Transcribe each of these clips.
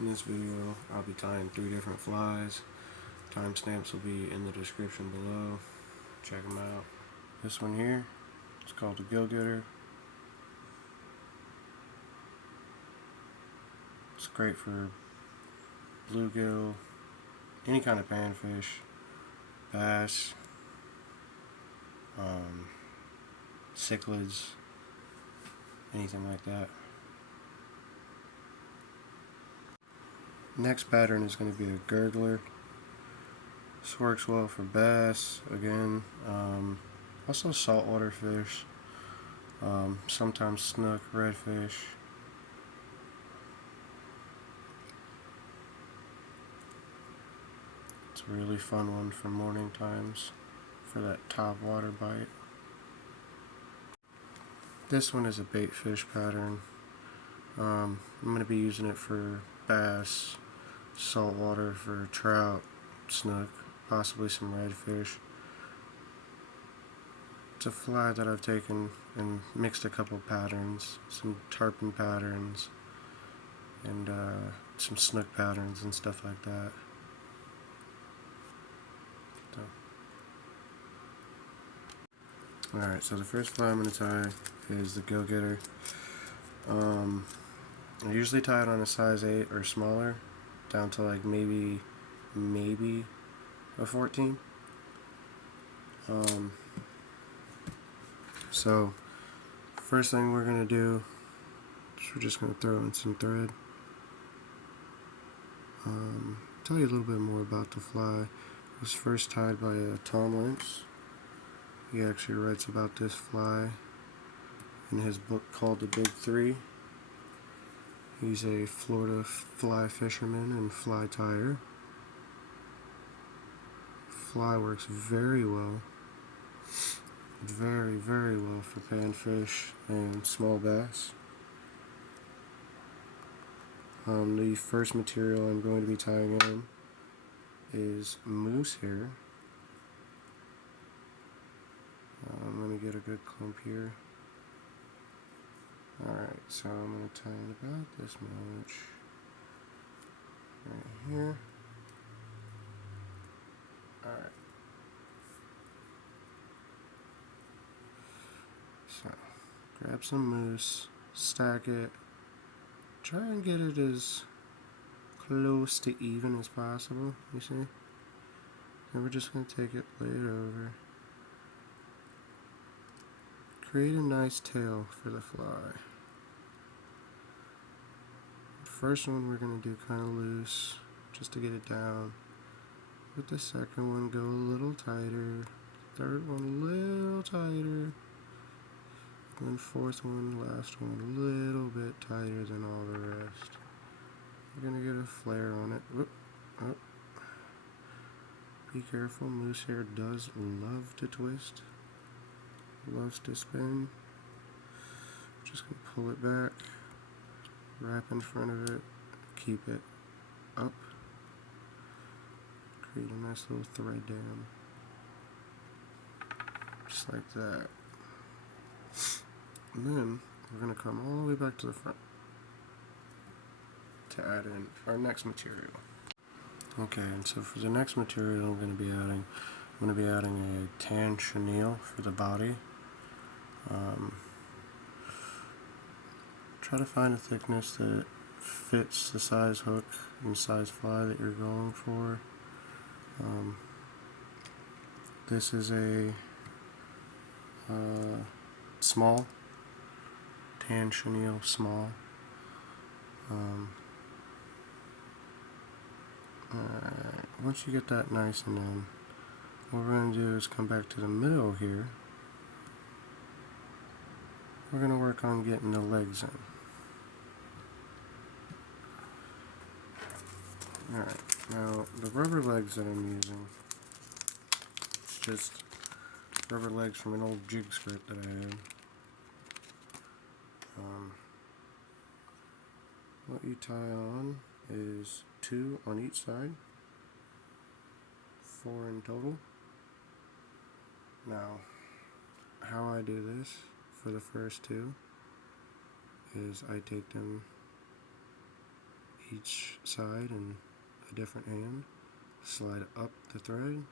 In this video, I'll be tying 3 different flies. Timestamps will be in the description below. Check them out. This one here, it's called the Gurgler. It's great for bluegill, any kind of panfish, bass, cichlids, anything like that. Next pattern is going to be a Gurgler. This works well for bass, again, also saltwater fish, sometimes snook, redfish. It's a really fun one for morning times for that top water bite. This one is a bait fish pattern. I'm going to be using it for bass, saltwater, for trout, snook, possibly some redfish. It's a fly that I've taken and mixed a couple patterns, some tarpon patterns, and some snook patterns and stuff like that. Alright, so the first fly I'm going to tie is the Gurgler. I usually tie it on a size 8 or smaller, down to like maybe a 14. So first thing we're going to do is we're just going to throw in some thread. Tell you a little bit more about the fly. It was first tied by Tom Lynch. He actually writes about this fly in his book called The Big Three. He's a Florida fly fisherman and fly tyer. Fly works very well. Very, very well for panfish and small bass. The first material I'm going to be tying in is moose hair. Let me get a good clump here. Alright, so I'm going to tie it about this much right here. Alright. So, grab some moose, stack it, try and get it as close to even as possible, you see? Then we're just going to take it, lay it over. Create a nice tail for the fly. The first one we're going to do kind of loose, just to get it down. With the second one, go a little tighter. Third one, a little tighter. And fourth one, last one, a little bit tighter than all the rest. We're going to get a flare on it. Whoop, oh. Be careful, moose hair does love to twist. Loves to spin. Just going to pull it back, wrap in front of it, keep it up, create a nice little thread down, just like that. And then we're going to come all the way back to the front to add in our next material. Okay, and so for the next material I'm going to be adding a tan chenille for the body. Try to find a thickness that fits the size hook and size fly that you're going for. This is a small, tan chenille small. Once you get that nice and in, what we're going to do is come back to the middle here. We're going to work on getting the legs in. Alright, now the rubber legs that I'm using, it's just rubber legs from an old jig script that I had. What you tie on is 2 on each side, 4 in total. Now, how I do this for the first 2 is I take them each side in a different hand. Slide up the thread,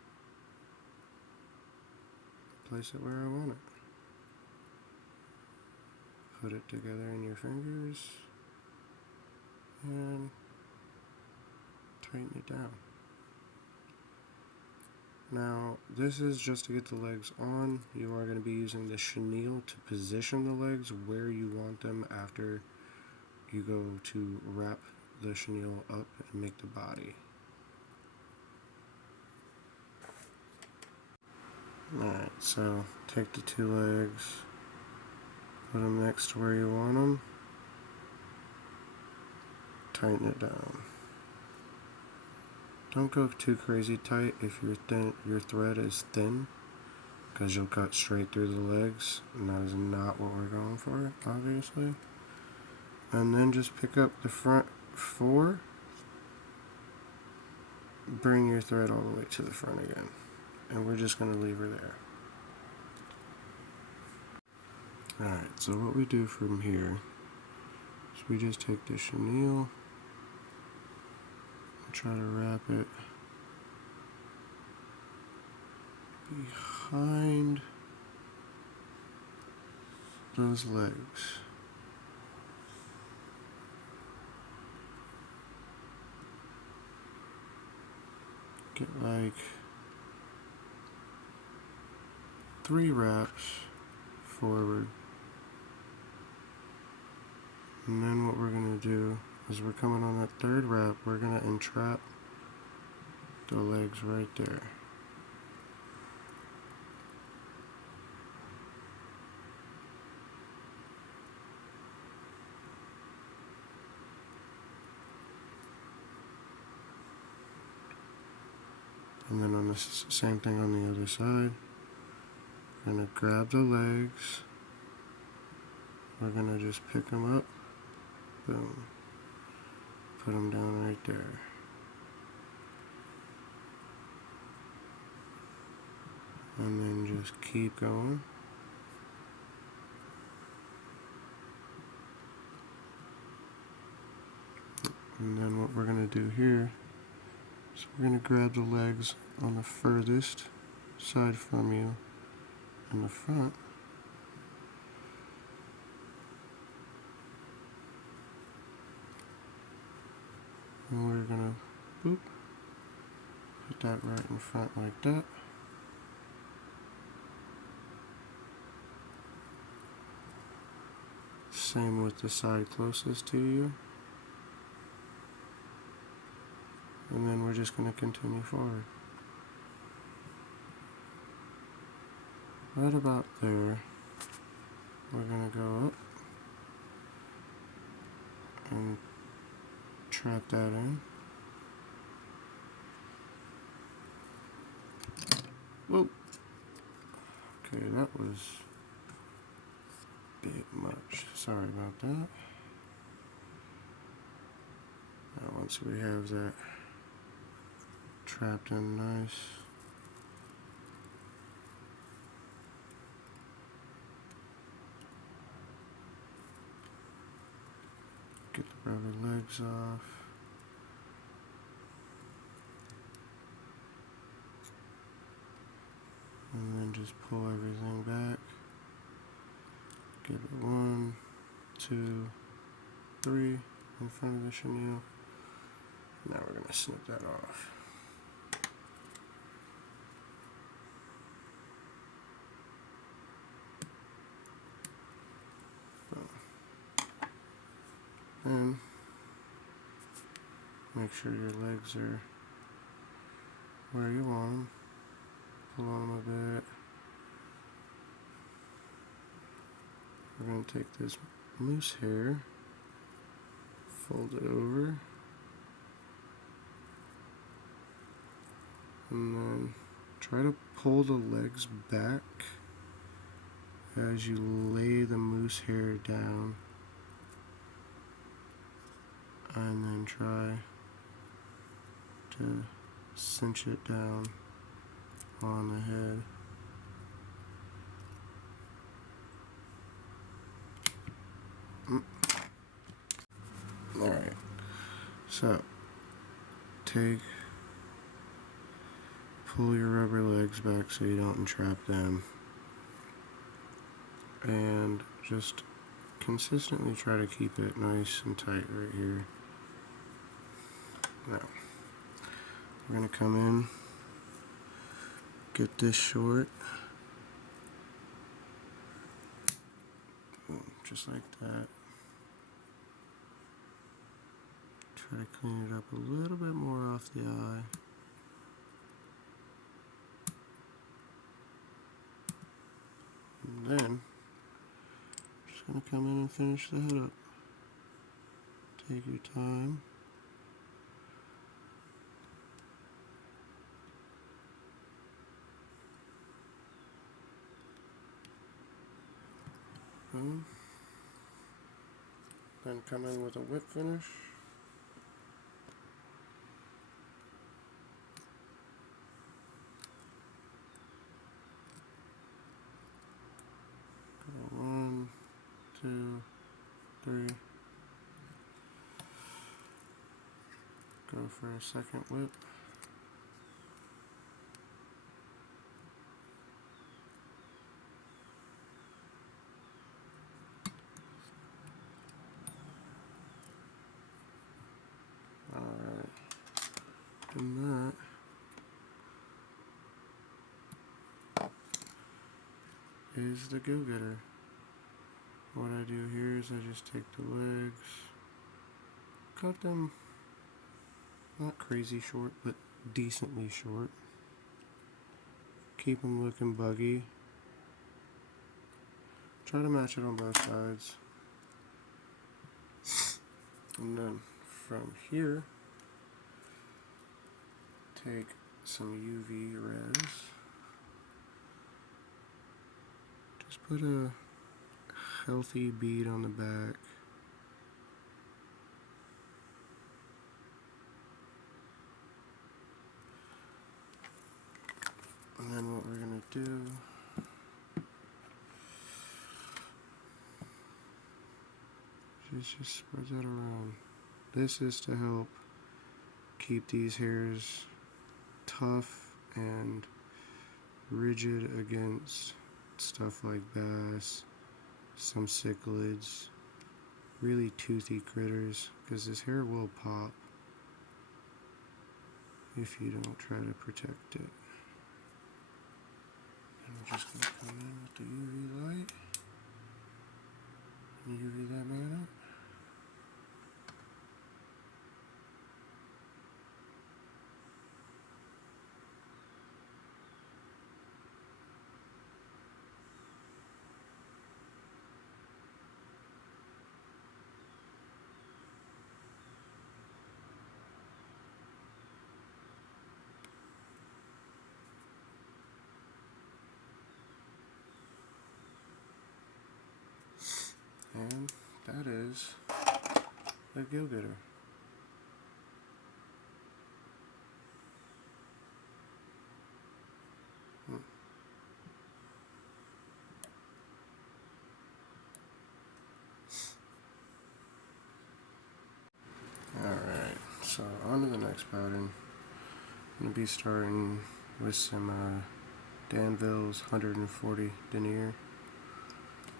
place it where I want it. Put it together in your fingers and tighten it down. Now, this is just to get the legs on. You are going to be using the chenille to position the legs where you want them after you go to wrap the chenille up and make the body. Alright, so take the two legs, put them next to where you want them, tighten it down. Don't go too crazy tight if your thread is thin, because you'll cut straight through the legs, and that is not what we're going for, obviously. And then just pick up the front four, bring your thread all the way to the front again, and we're just going to leave her there. Alright, so what we do from here is we just take the chenille and try to wrap it behind those legs. Get like 3 wraps forward. And then what we're going to do is we're coming on that 3rd wrap, we're going to entrap the legs right there. And then on the same thing on the other side, we're going to grab the legs, we're going to just pick them up, boom, put them down right there. And then just keep going. And then what we're going to do here is we're going to grab the legs on the furthest side from you in the front. And we're going to boop, put that right in front like that. Same with the side closest to you. And then we're just going to continue forward. Right about there, we're going to go up and trap that in. Whoa! Okay, that was a bit much. Sorry about that. Now once we have that trapped in nice, get the rubber legs off. And then just pull everything back. Give it 1, 2, 3 in front of the chenille. Now we're going to snip that off. And make sure your legs are where you want them. Pull on them a bit. We're going to take this moose hair, fold it over, and then try to pull the legs back as you lay the moose hair down, and then try to cinch it down on the head. Alright, So, pull your rubber legs back so you don't entrap them, and just consistently try to keep it nice and tight right here. Now, we're going to come in, get this short, boom, just like that. Try to clean it up a little bit more off the eye. And then, just going to come in and finish the head up. Take your time. Boom. Then come in with a whip finish. Go 1, 2, 3. Go for a second whip. Alright. And that is the go-getter. What I do here is I just take the legs, cut them not crazy short, but decently short. Keep them looking buggy. Try to match it on both sides. And then from here, take some UV res. Just put a healthy bead on the back. And then what we're going to do is just spread that around. This is to help keep these hairs tough and rigid against stuff like bass, some cichlids, really toothy critters, because this hair will pop if you don't try to protect it. And we're just going to come in with the UV light and UV that man up. And that is a gill-getter. Alright, so on to the next pattern. I'm going to be starting with some Danville's 140 denier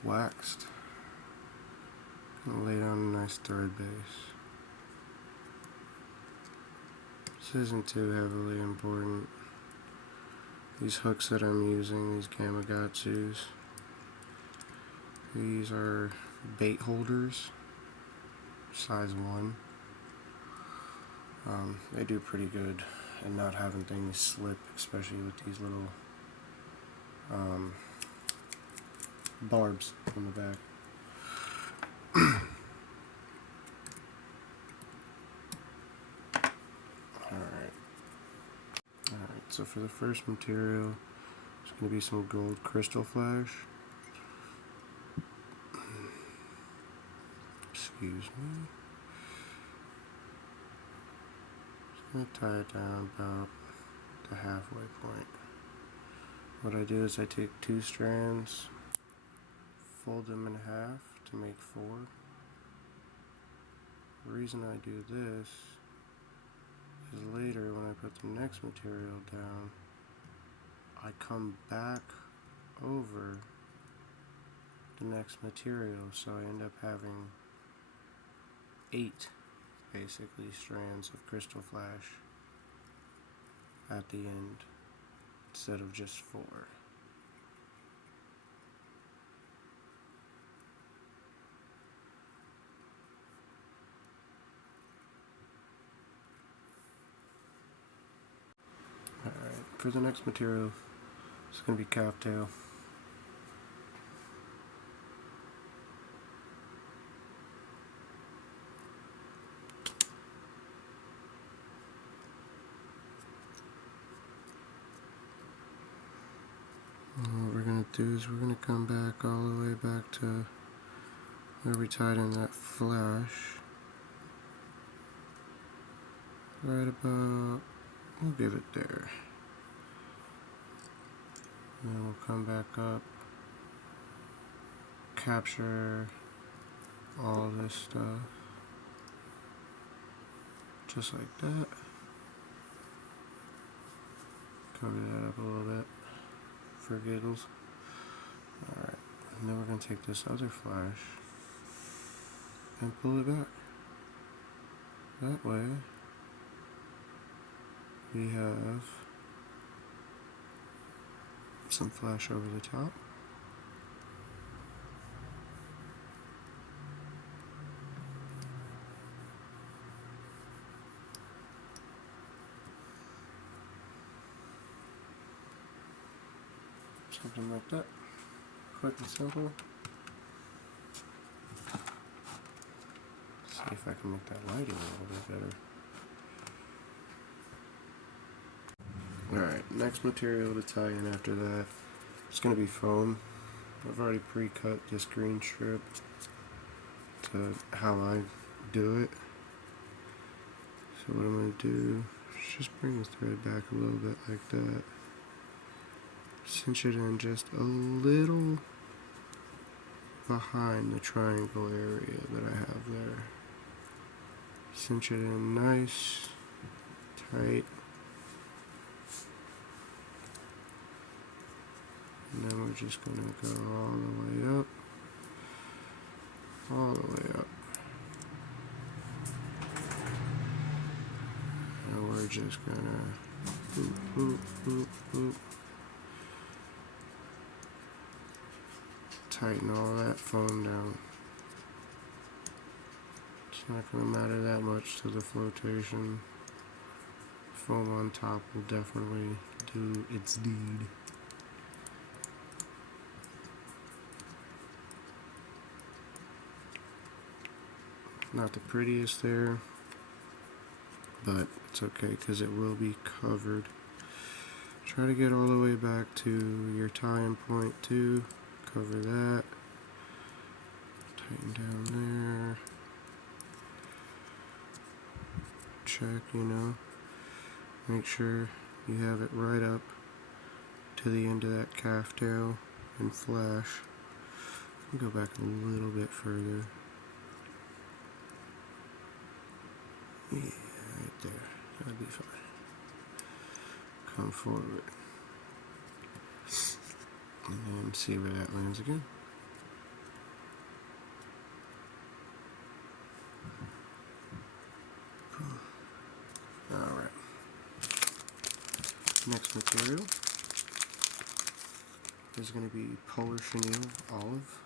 waxed. Lay down a nice thread base. This isn't too heavily important. These hooks that I'm using, these Gamakatsus, these are bait holders, size 1. They do pretty good at not having things slip, especially with these little barbs on the back. Alright, so for the first material, it's going to be some gold crystal flash. Excuse me. Just going to tie it down about the halfway point. What I do is I take 2 strands, fold them in half to make 4. The reason I do this put the next material down, I come back over the next material, so I end up having 8 basically strands of crystal flash at the end instead of just 4. Alright, for the next material, it's going to be calf tail. What we're going to do is we're going to come back all the way back to where we tied in that flash. Right about, we'll give it there. And then we'll come back up, capture all this stuff, just like that. Cover that up a little bit for giggles. Alright, and then we're going to take this other flash and pull it back. That way, we have some flash over the top. Something like that. Quick and simple. See if I can make that lighting a little bit better. Alright, next material to tie in after that, it's going to be foam. I've already pre-cut this green strip to how I do it. So what I'm going to do is just bring the thread back a little bit like that. Cinch it in just a little behind the triangle area that I have there. Cinch it in nice, tight. And then we're just going to go all the way up, all the way up. And we're just going to boop, boop, boop, boop. Tighten all that foam down. It's not going to matter that much to the flotation. Foam on top will definitely do its deed. Not the prettiest there, but it's okay because it will be covered. Try to get all the way back to your tie-in point too. Cover that. Tighten down there. Check, you know. Make sure you have it right up to the end of that calf tail and flash. Go back a little bit further. Yeah, right there. That'll be fine. Come forward. And then see where that lands again. Alright. Next material is going to be polar chenille olive.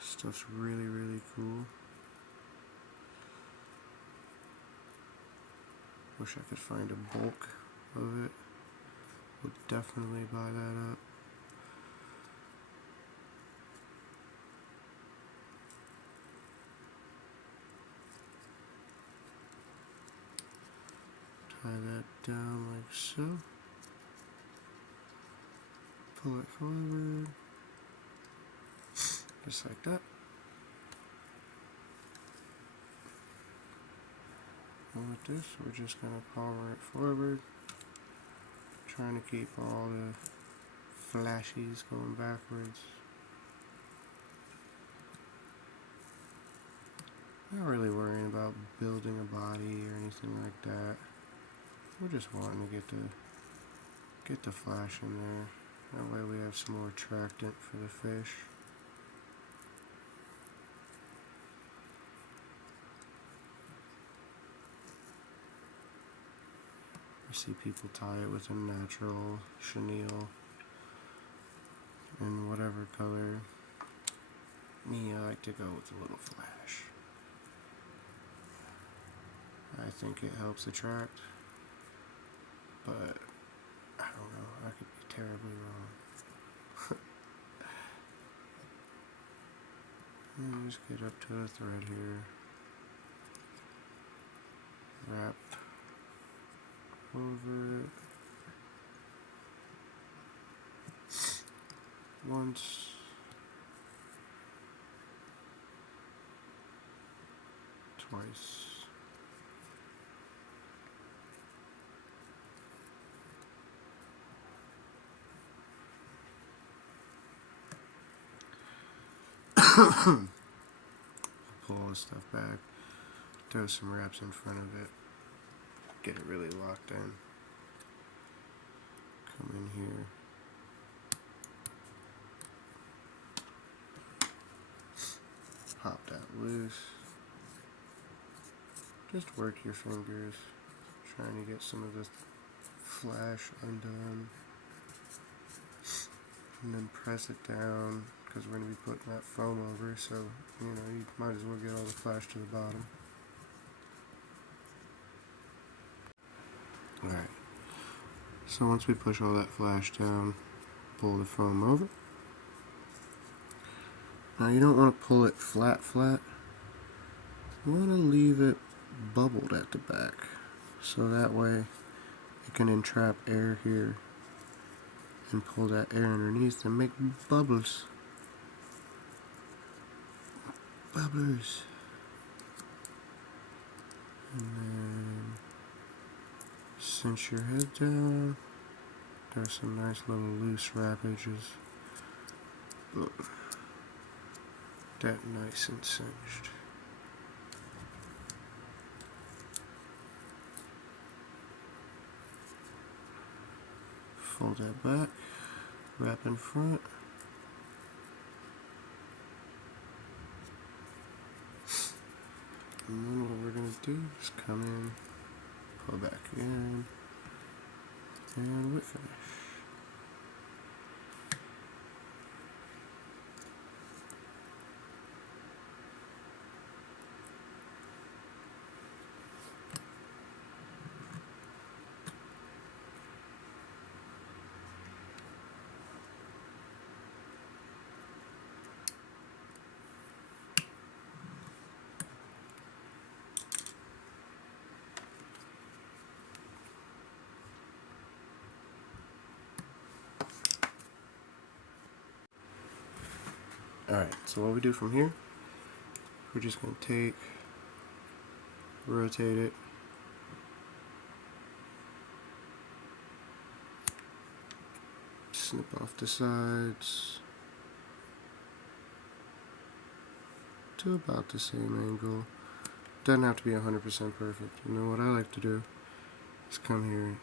Stuff's really, really cool. Wish I could find a bulk of it. Would definitely buy that up. Tie that down like so. Pull it forward. Just like that. And with this, we're just going to power it forward. Trying to keep all the flashies going backwards. Not really worrying about building a body or anything like that. We're just wanting to get the flash in there. That way we have some more attractant for the fish. I see people tie it with a natural chenille in whatever color. Me, I like to go with a little flash. I think it helps attract, but I don't know, I could be terribly wrong. And just get up to the thread here. Wrap over it. Once. Twice. Pull all this stuff back. Throw some wraps in front of it. Get it really locked in. Come in here. Pop that loose. Just work your fingers, trying to get some of the flash undone. And then press it down, because we're going to be putting that foam over, so you might as well get all the flash to the bottom. Alright, so once we push all that flash down, pull the foam over. Now you don't want to pull it flat. You want to leave it bubbled at the back, so that way it can entrap air here and pull that air underneath and make bubbles. Bubblers. And then cinch your head down. There's some nice little loose wrappages. Look. That nice and cinched. Fold that back, wrap in front. And then what we're going to do is come in, pull back in, and we're finished. Alright, so what we do from here, we're just going to rotate it, snip off the sides to about the same angle. Doesn't have to be 100% perfect. And then what I like to do is come here and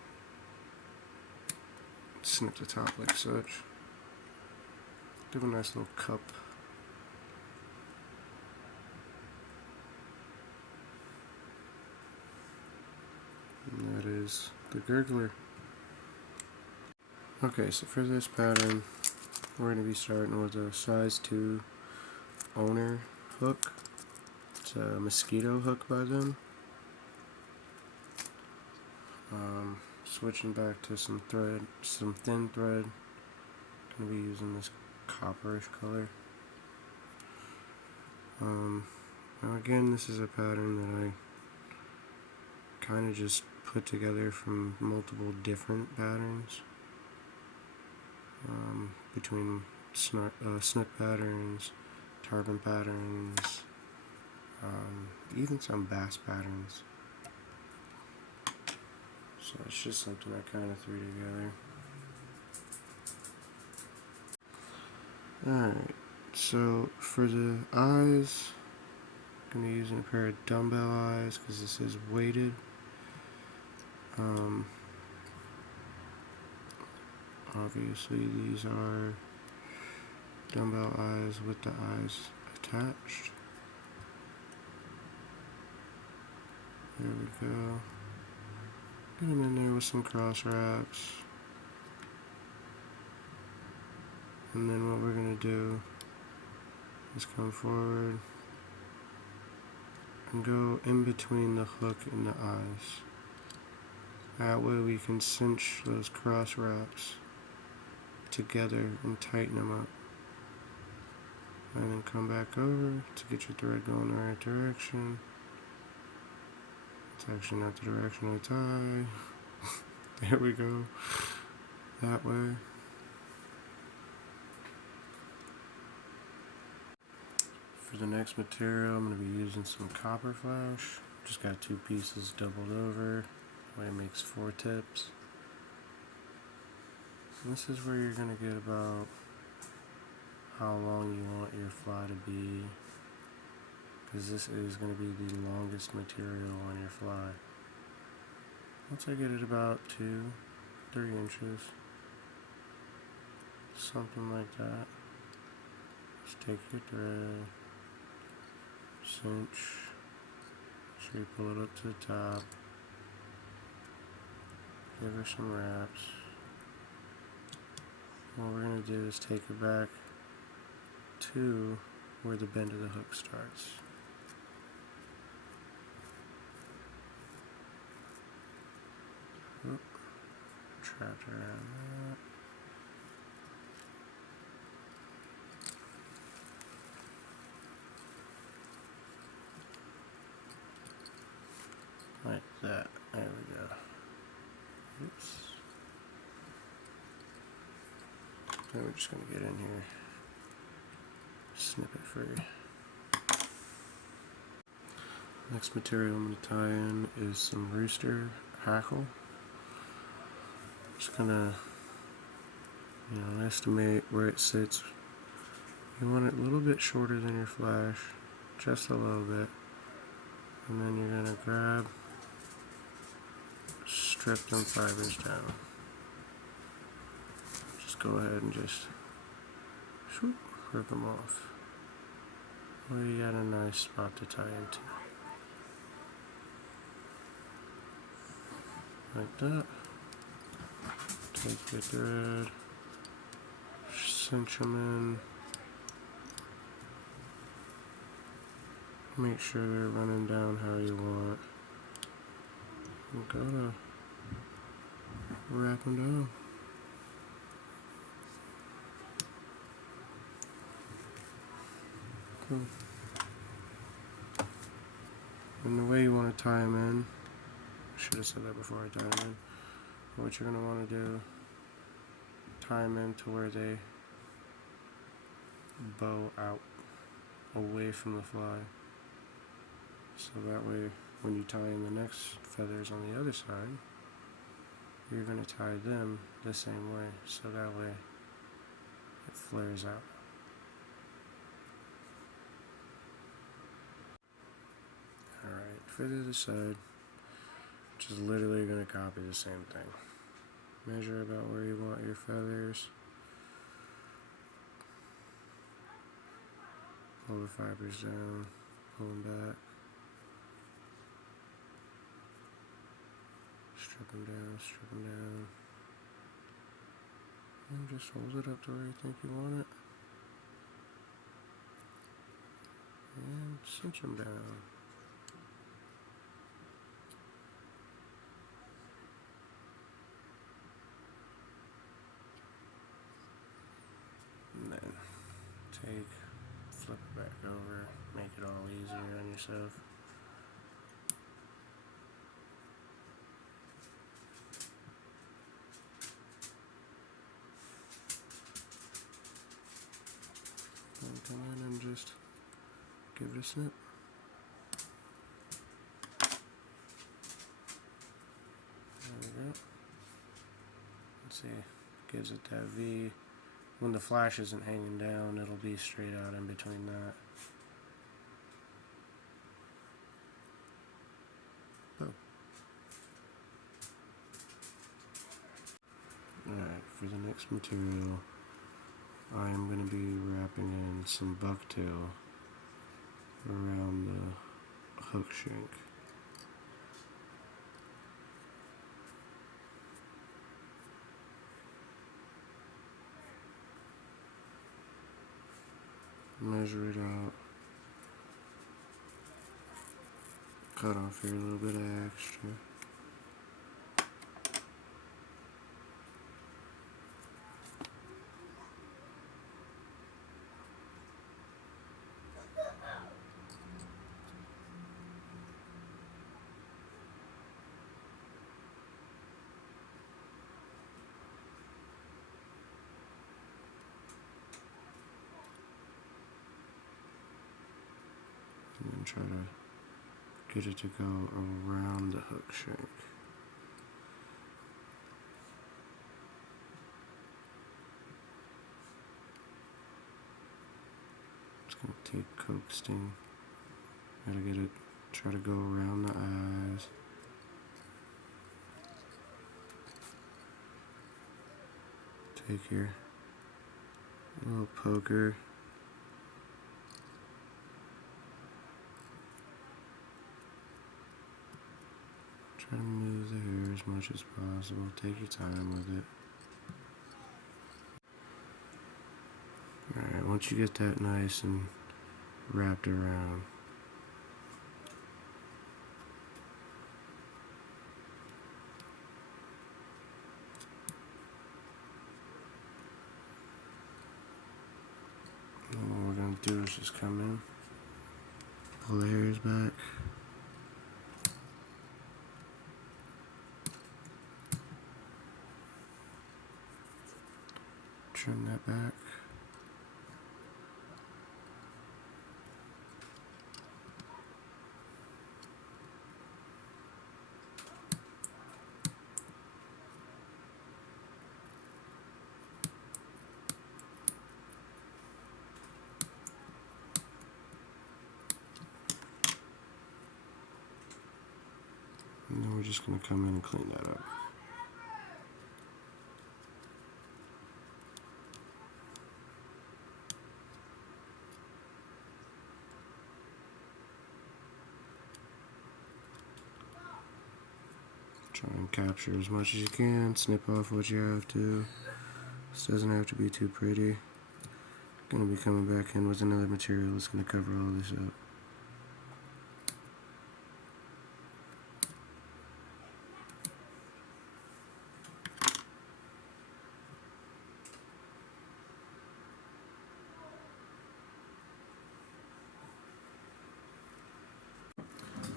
snip the top like such. Give a nice little cup. And that is the Gurgler. Okay, so for this pattern, we're going to be starting with a size 2 owner hook. It's a mosquito hook by them. Switching back to some thread, some thin thread. Going to be using this copperish color. Now again, this is a pattern that I kind of just put together from multiple different patterns. Between snook patterns, tarpon patterns, even some bass patterns. So it's just something I kind of threw together. Alright, so for the eyes, I'm I'm going to use a pair of dumbbell eyes because this is weighted. Obviously these are dumbbell eyes with the eyes attached. There we go. Get them in there with some cross wraps. And then what we're going to do is come forward and go in between the hook and the eyes. That way we can cinch those cross wraps together and tighten them up. And then come back over to get your thread going the right direction. It's actually not the direction I tie. There we go. That way. For the next material, I'm going to be using some copper flash. Just got 2 pieces doubled over. That way it makes 4 tips. And this is where you're going to get about how long you want your fly to be, because this is going to be the longest material on your fly. Once I get it about 2-3 inches, something like that, just take your thread, cinch, make sure you pull it up to the top, give her some wraps. What we're going to do is take it back to where the bend of the hook starts. Oop. Trapped around that. Like that. There we go. Oops. Then we're just going to get in here, snip it free. Next material I'm going to tie in is some rooster hackle. Just gonna, estimate where it sits. You want it a little bit shorter than your flash, just a little bit, and then you're gonna grab, strip them fibers down. Just go ahead and just shoop, rip them off. Well, you got a nice spot to tie into. Like that. Take your thread, cinch them in, make sure they're running down how you want, and go to wrap them down. Cool. And the way you want to tie them in, I should have said that before I tie them in. What you're going to want to do, tie them in to where they bow out away from the fly. So that way, when you tie in the next feathers on the other side, you're going to tie them the same way. So that way, it flares out. Alright, for the other side, just literally going to copy the same thing. Measure about where you want your feathers. Pull the fibers down, pull them back. Strip them down, strip them down. And just hold it up to where you think you want it. And cinch them down. And then flip it back over, make it all easier on yourself. And come in and just give it a snip. There we go. Let's see, gives it that V. When the flash isn't hanging down, it'll be straight out in between that. for the next material, I am going to be wrapping in some bucktail around the hook shank. Measure it out. Cut off here a little bit of extra. And then try to get it to go around the hook shank. It's going to take coaxing. Gotta get it, try to go around the eyes. Take your little poker. Try to move the hair as much as possible. Take your time with it. Alright, once you get that nice and wrapped around, and what we're going to do is just come in, pull the hairs back, trim that back. And then we're just going to come in and clean that up. Try and capture as much as you can, snip off what you have to. This doesn't have to be too pretty. Going to be coming back in with another material that's going to cover all this up.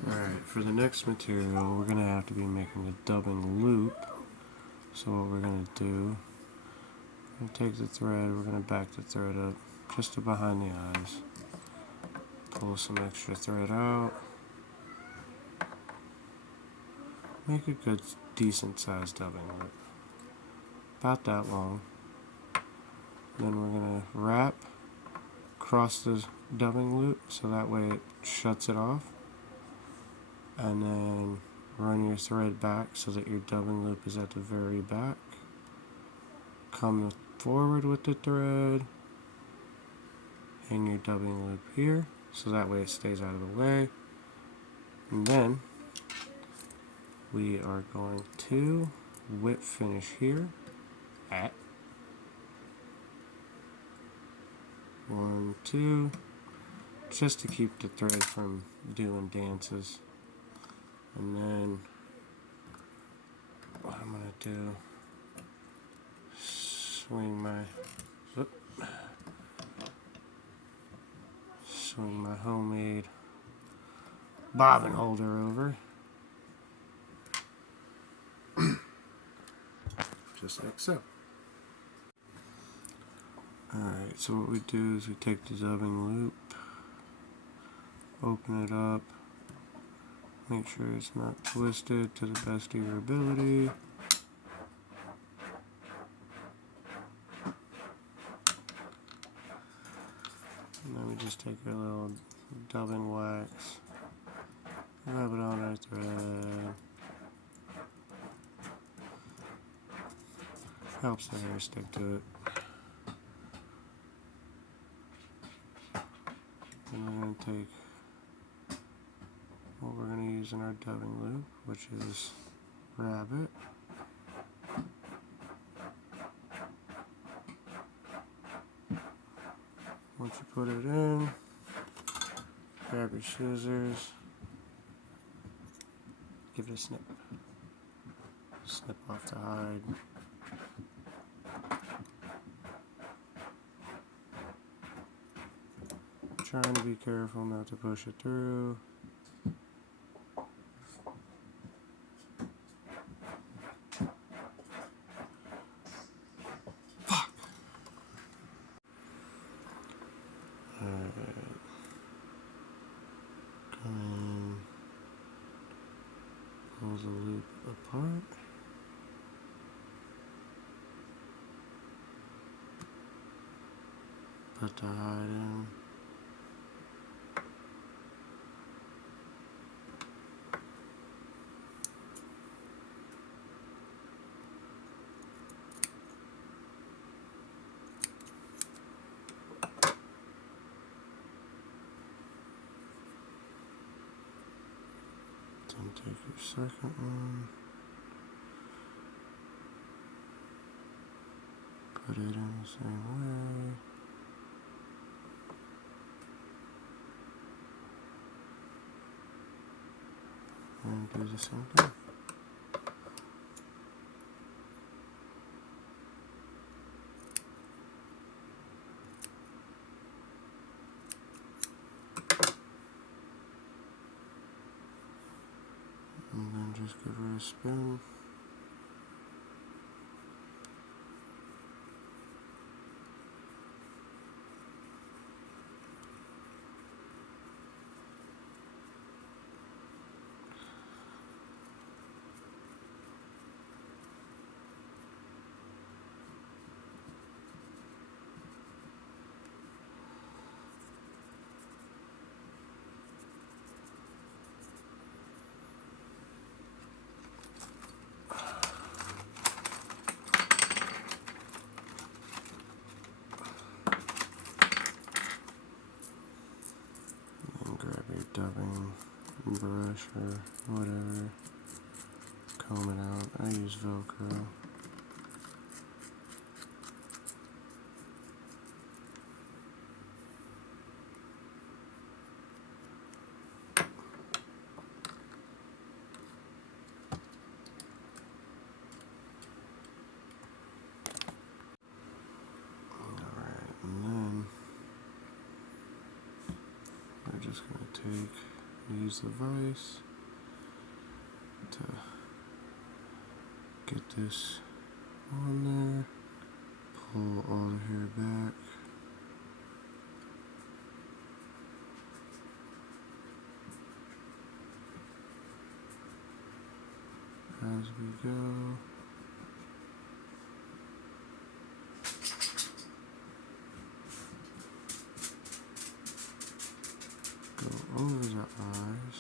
Alright, for the next material, we're going to have to be making a dubbing loop. So what we're going to do, we're going to take the thread, we're going to back the thread up just to behind the eyes. Pull some extra thread out. Make a good, decent sized dubbing loop. About that long. Then we're going to wrap across the dubbing loop so that way it shuts it off. And then run your thread back so that your dubbing loop is at the very back. Come forward with the thread. Hang your dubbing loop here so that way it stays out of the way. And then we are going to whip finish here at 1, 2, just to keep the thread from doing dances. And then what I'm going to do, swing my homemade bobbin holder over. Just like so. Alright, so what we do is we take the dubbing loop, open it up, make sure it's not twisted to the best of your ability. And then we just take a little dubbing wax, rub it on our thread. Helps the hair stick to it. And we're going to take what we're going to use in our dubbing loop, which is rabbit. Once you put it in, grab your scissors, give it a snip. Snip off the hide. Trying to be careful not to push it through. Fuck! Alright. Come in. Pull the loop apart. Put the hide in. Then take your second one. Put it in the same way. And do the same thing. And then just give her a spin. Grab your dubbing brush or whatever, comb it out. I use Velcro. Alright, and then we're just going to use the vise to get this on there, pull all the hair back, as we go. Go over the eyes.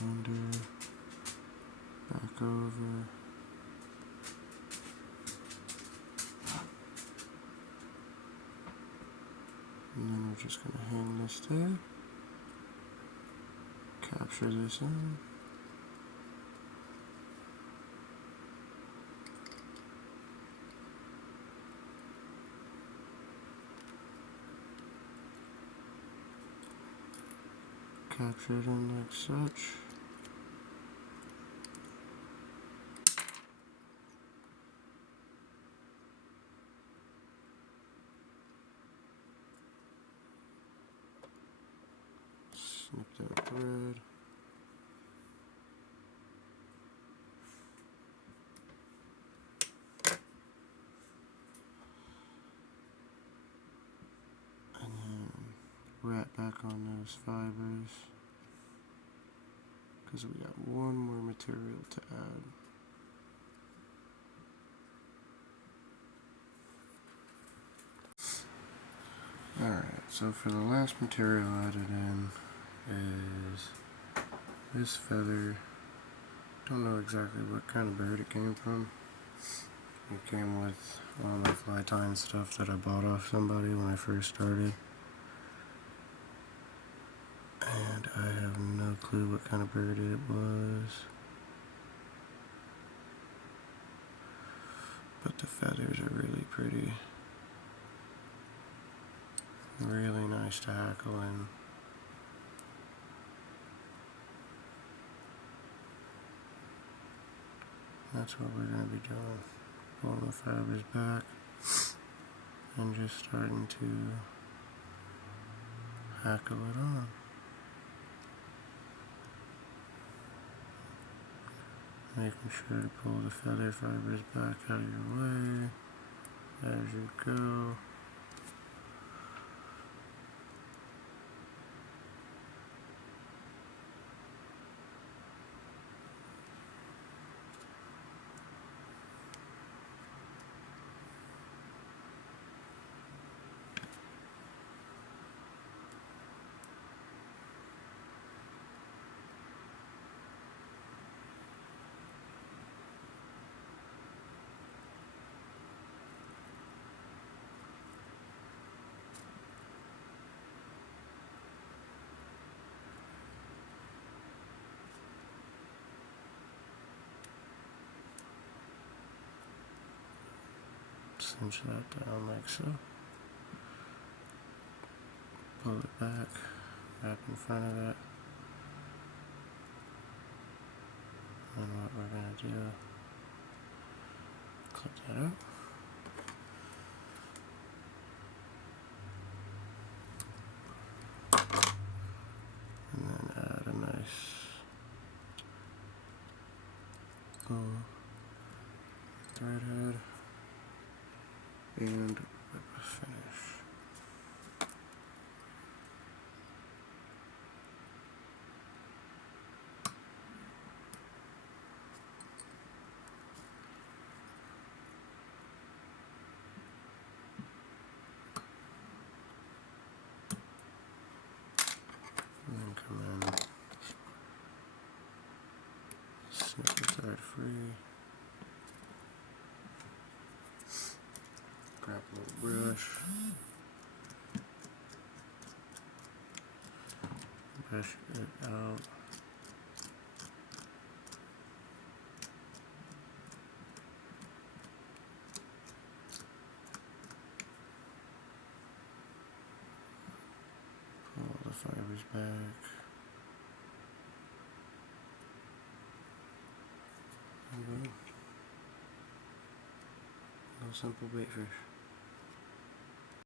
Under, back over. And then we're just going to hang this there. Capture this in. Capture it in like such. Snip that thread. And then wrap back on those fibers, because we got one more material to add. Alright, so for the last material added in, is this feather. Don't know exactly what kind of bird it came from. It came with all my fly tying stuff that I bought off somebody when I first started. And I have no clue what kind of bird it was. But the feathers are really pretty. Really nice to hackle in. That's what we're going to be doing. Pulling the fibers back and just starting to hackle it on. Making sure to pull the feather fibers back out of your way as you go. Cinch that down like so. Pull it back in front of it. And what we're going to do, clip that out. And then add a nice little thread head and whip a finish. And then come in, snip the thread free, grab a little brush, brush it out. Pull the fibers back. There you go. No simple bait fish.